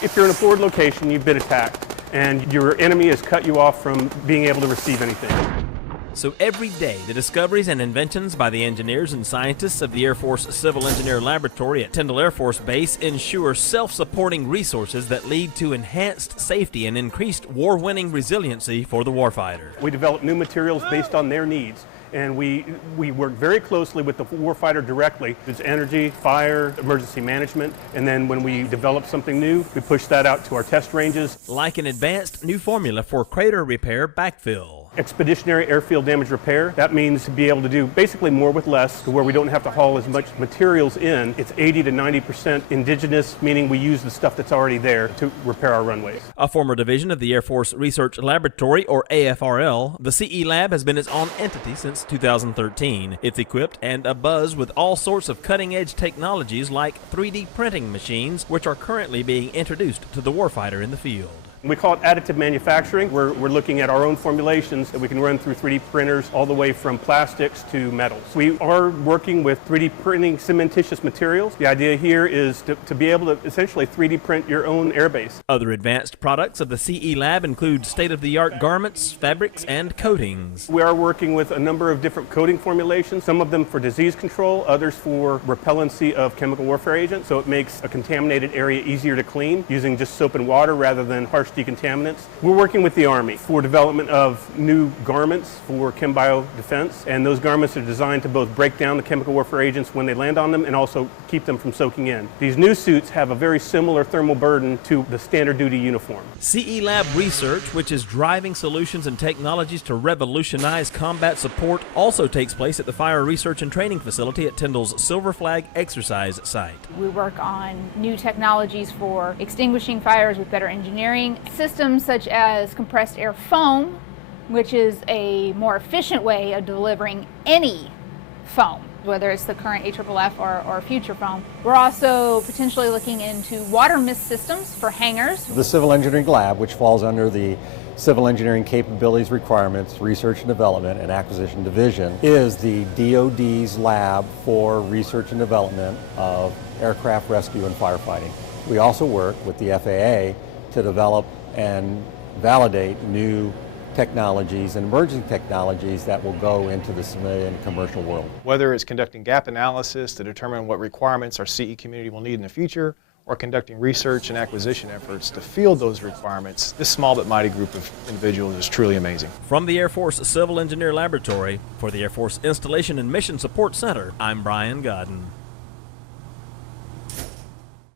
If you're in a forward location, you've been attacked, and your enemy has cut you off from being able to receive anything. So every day, the discoveries and inventions by the engineers and scientists of the Air Force Civil Engineer Laboratory at Tyndall Air Force Base ensure self-supporting resources that lead to enhanced safety and increased war-winning resiliency for the warfighter. We develop new materials based on their needs, and we work very closely with the warfighter directly. It's energy, fire, emergency management, and then when we develop something new, we push that out to our test ranges. Like an advanced new formula for crater repair backfill. Expeditionary airfield damage repair. That means to be able to do basically more with less, to where we don't have to haul as much materials in. It's 80 to 90% indigenous, meaning we use the stuff that's already there to repair our runways. A former division of the Air Force Research Laboratory, or AFRL, the CE Lab has been its own entity since 2013. It's equipped and abuzz with all sorts of cutting-edge technologies like 3D printing machines, which are currently being introduced to the warfighter in the field. We call it additive manufacturing. We're looking at our own formulations that we can run through 3D printers all the way from plastics to metals. We are working with 3D printing cementitious materials. The idea here is to be able to essentially 3D print your own airbase. Other advanced products of the CE Lab include state-of-the-art garments, fabrics, and coatings. We are working with a number of different coating formulations, some of them for disease control, others for repellency of chemical warfare agents, so it makes a contaminated area easier to clean using just soap and water rather than harsh decontaminants. We're working with the Army for development of new garments for chem bio defense, and those garments are designed to both break down the chemical warfare agents when they land on them and also keep them from soaking in. These new suits have a very similar thermal burden to the standard duty uniform. CE Lab research, which is driving solutions and technologies to revolutionize combat support, also takes place at the Fire Research and Training Facility at Tyndall's Silver Flag exercise site. We work on new technologies for extinguishing fires with better engineering. Systems such as compressed air foam, which is a more efficient way of delivering any foam, whether it's the current AFFF or future foam. We're also potentially looking into water mist systems for hangars. The Civil Engineering Lab, which falls under the Civil Engineering Capabilities Requirements, Research and Development and Acquisition Division, is the DoD's lab for research and development of aircraft rescue and firefighting. We also work with the FAA to develop and validate new technologies and emerging technologies that will go into the civilian and commercial world. Whether it's conducting gap analysis to determine what requirements our CE community will need in the future, or conducting research and acquisition efforts to field those requirements, this small but mighty group of individuals is truly amazing. From the Air Force Civil Engineer Laboratory, for the Air Force Installation and Mission Support Center, I'm Brian Goddin.